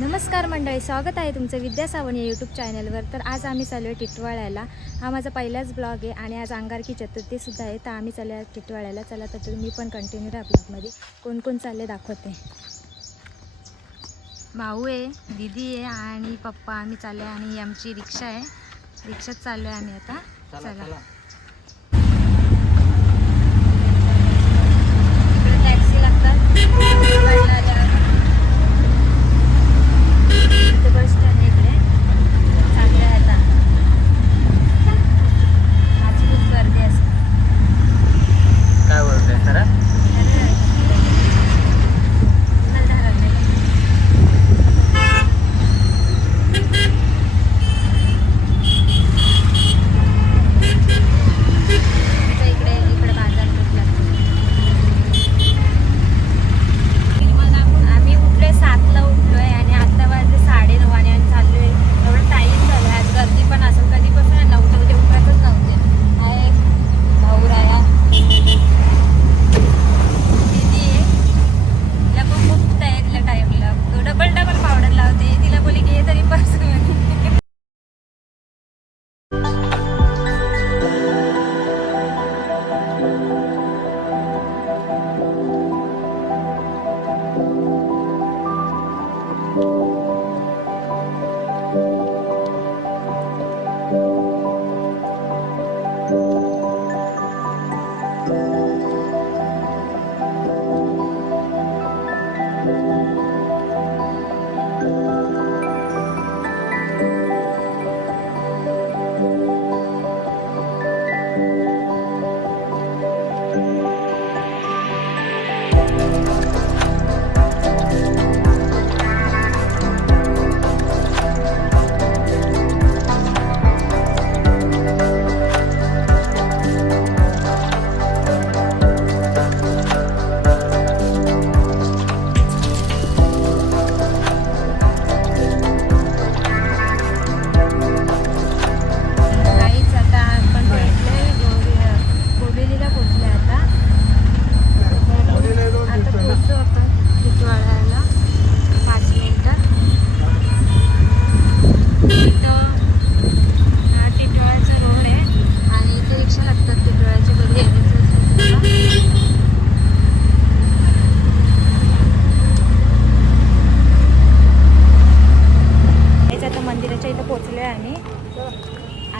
नमस्कार मंडळी, स्वागत आहे तुमचं विद्या सावंत या यूट्यूब चॅनलवर। तर आज आम्ही चाललो आहे टिटवाळ्याला। हा माझा पहिलाच ब्लॉग आहे आणि आज अंगारकी चतुर्थीसुद्धा आहे। तर आम्ही चाललो टिटवाळ्याला। चला तर तुम्ही पण कंटिन्यू राहा ब्लॉगमध्ये। कोण कोण चालले दाखवते। भाऊ आहे, दीदी आहे आणि पप्पा। आम्ही चालले आणि आमची रिक्षा आहे, रिक्षात चाललो आहे आम्ही आता। चला इकडे टॅक्सी लागतात। बस स्टँड इकडे चांगले आहे आता। आज खूप गर्दी असते। काय बोलतोय खरं?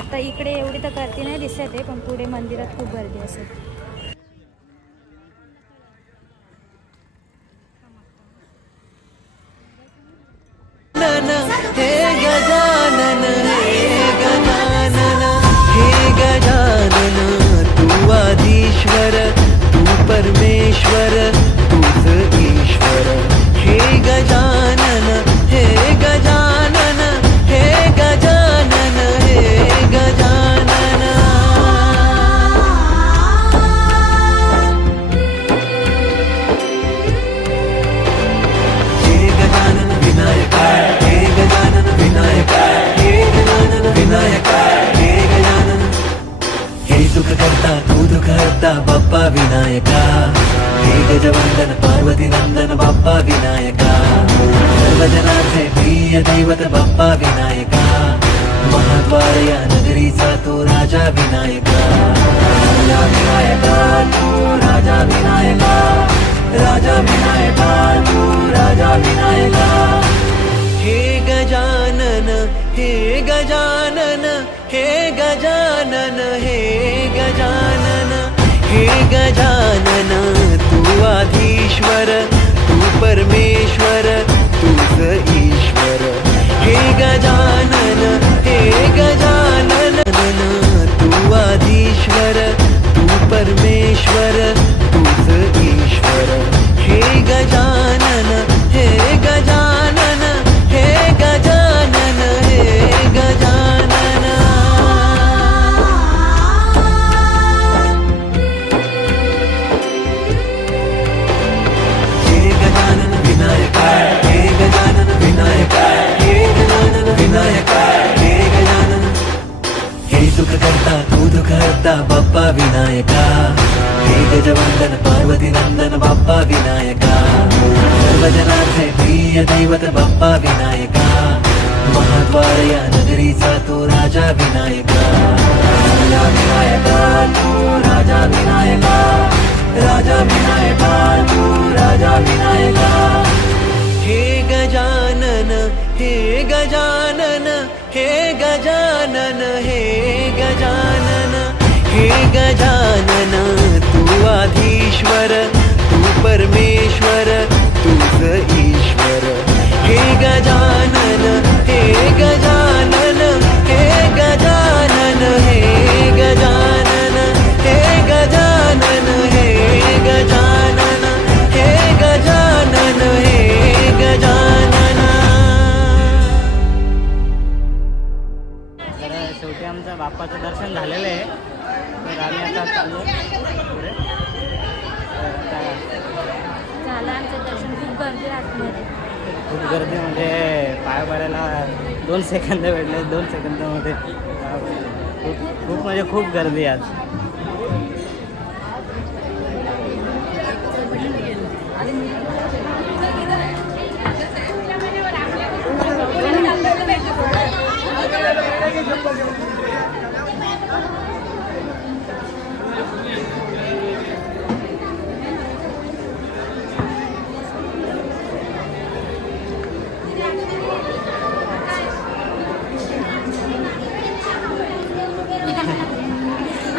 आता इकडे एवढी तर गर्दी नाही दिसत आहे, पण पुढे मंदिरात खूप गर्दी असेल। हे गजानन हे गजानन तू आदिश्वर तू परमेश्वर तूच ईश्वर। हे गजानन हे गजानन हे गजानन हे गजानन। हे गजानन विनायक हे गजानन विनायक हे गजानन विनायक हे गजानन। हे सुख करता तू दुख हरता बाप्पा विनायका। हे गजवंदन पार्वती नंदन बाप्पा विनायका। सर्वजनाचे प्रिय दैवत बाप्पा विनायका। महाद्वार या नगरीचा तू राजा विनायका। राजा विनायका तू राजा विनायका। राजा विनायका तू राजा विनायका। हे गजानन हे गजानन हे गजानन हे गजानन हे गजानन तू आधीश्वर तू परमेश्वर तूच ईश्वर। हे गजानन हे गजानन तू आधीश्वर तू परमेश्वर तूच ईश्वर। हे गजानन हे गजानन हे गजानन हे गजानन। हे गजानन विनायक हे गजानन विनायक हे गजानन विनायक हे गजानन। हे सुख करता तू दुख हरता बाप्पा विनायका। हे गजवंदन पार्वती नंदन बाप्पा विनायका। सर्वजनाचे प्रिय आराध्य दैवत बाप्पा विनायका, महाद्वार या नगरीचा तो राजा विनायका. राजा विनायका तू राजा विनायका, राजा विनायका तू राजा विनायका. हे गजानन हे गजानन हे गजानन हे गजानन हे गजानन, तू आधीश्वर तू परमेश्वर तूच ईश्वर. हे गजानन हे गजानन हे गजानन हे गजानन हे गजानन हे गजानन हे गजानन हे गजानन. तर शेवटी आमचं बाप्पाचं दर्शन झालेलं आहे. तर आम्ही आता चाललो पुढे. झालं आमचं दर्शन. खूप गर्दी आतमध्ये. खूप गर्दी म्हणजे पाय पडायला 2 सेकंद भेटले. 2 सेकंदामध्ये खूप खूप म्हणजे खूप गर्दी आज.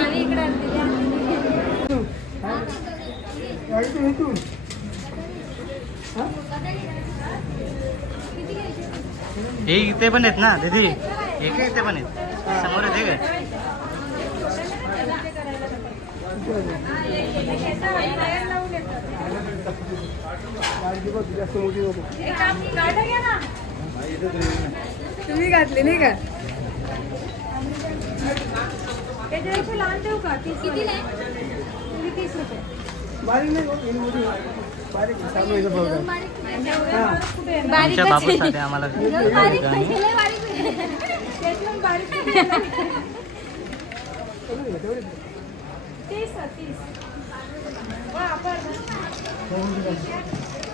आम्ही इकडे आलते. हे इथे पण आहेत ना दीदी, हे काय इथे पण आहेत समोर येते काय. तुम्ही घातली नाही का? किती नाही? 30 रुपये. आमच्या बापूसाठी आम्हाला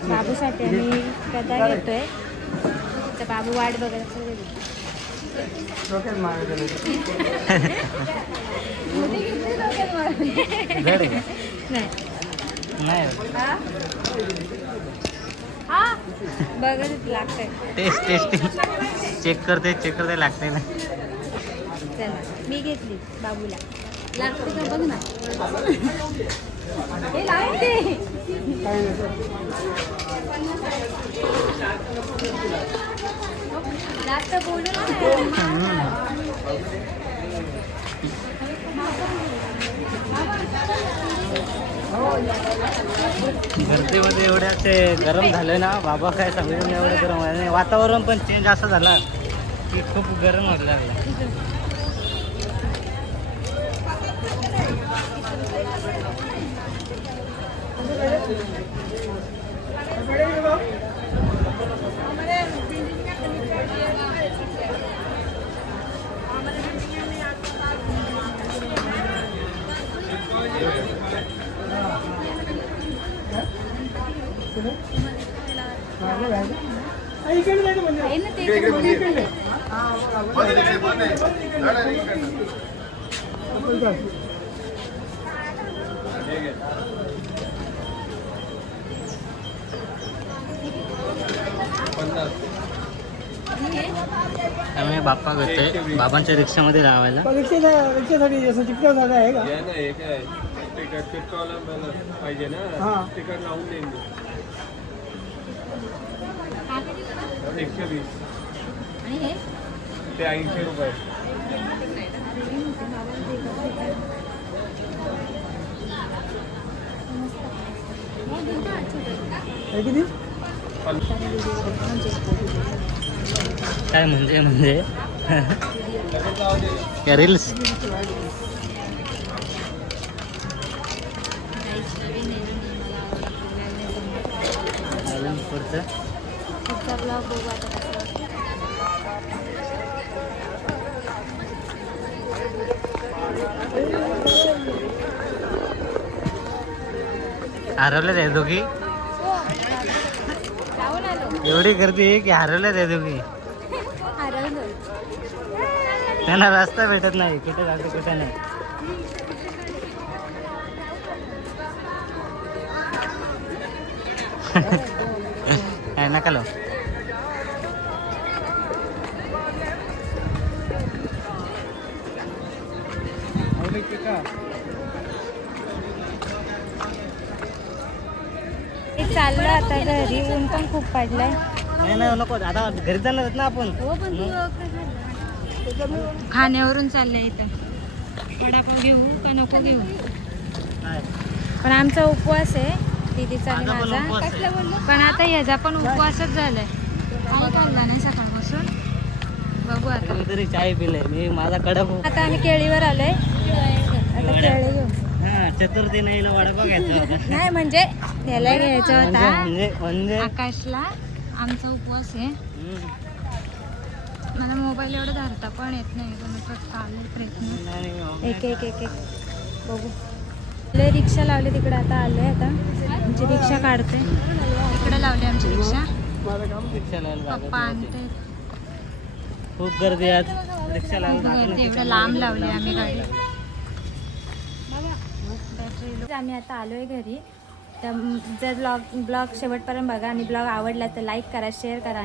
बाबूसाठी आम्ही गदा घेतोय. तर बाबू वाट बघत जड आहे का? नाही. नाही बघत लागतंय. टेस्टिंग चेक करते लागते ना. चला मी घेतली बाबूला. लागते का बघ ना. हे लागते. जास्त बोलू ना. गर्दीमध्ये एवढ्या ते गरम झालं ना बाबा, काय सांगू एवढं गरम आहे. आणि वातावरण पण चेंज असं झाला की खूप गरम व्हायला लागलं. आम्ही बाप्पा घेतोय बाबांच्या रिक्षामध्ये लावायला. रिक्षासाठी जसं तिकीट झालं आहे का? तिकट चिटकावला पाहिजे ना. हां. तिकट लावून देईन मी. 120 ते 80 रुपये. हे किती? काय म्हणजे काय रील्स. पुढचं पुढचा ब्लॉग बघू आता कसं. हरवले रे दोघी. एवढी गर्दी आहे की हरवलं ते तुम्ही. हरवलो. त्यांना रस्ता भेटत नाही, कुठे जातो कुठे नाही. काय नका लो. हे चाललं आता घरी, ऊन पण खूप पडलंय. नाही नाही नको, आता घरी जाणार आहेत ना आपण. खाण्यावरून चाललंय इथं. वडापाव घेऊ का नको घेऊ? नाही. पण आमचा उपवास आहे, दीदीचा आणि माझा पण माझा. उपवास आहे. पण आता ह्याचा पण उपवासच झालाय. काही खाल्ला नाही सकाळपासून. बघू आता. मी तरी चाय पिले मी, माझा कडक आता आम्ही केळीवर आलोय. आता केळी घेऊ. हा चतुर्थी नाही ना, वडापाव घ्यायचा होता. नाही म्हणजे त्याला घ्यायचा होता म्हणजे आकाशला. आमचा उपवास आहे. मला मोबाईल एवढं धरता पण येत नाही, पण आता चालू प्रयत्न. एक एक एक एक बघू. लय रिक्षा लावली तिकडे, आता आले. आता आमची रिक्षा काढते. इकडे लावली आमची रिक्षा. रिक्षा लावायला पप्पा आणते. खूप गर्दी आज. रिक्षा लावायला जागा नाही. एवढं लांब लावली आम्ही गाडी. आम्ही आता आलोय घरी. तर जर ब्लॉग शेवटपर्यंत बघा आणि ब्लॉग आवडला तर लाईक करा, शेअर करा.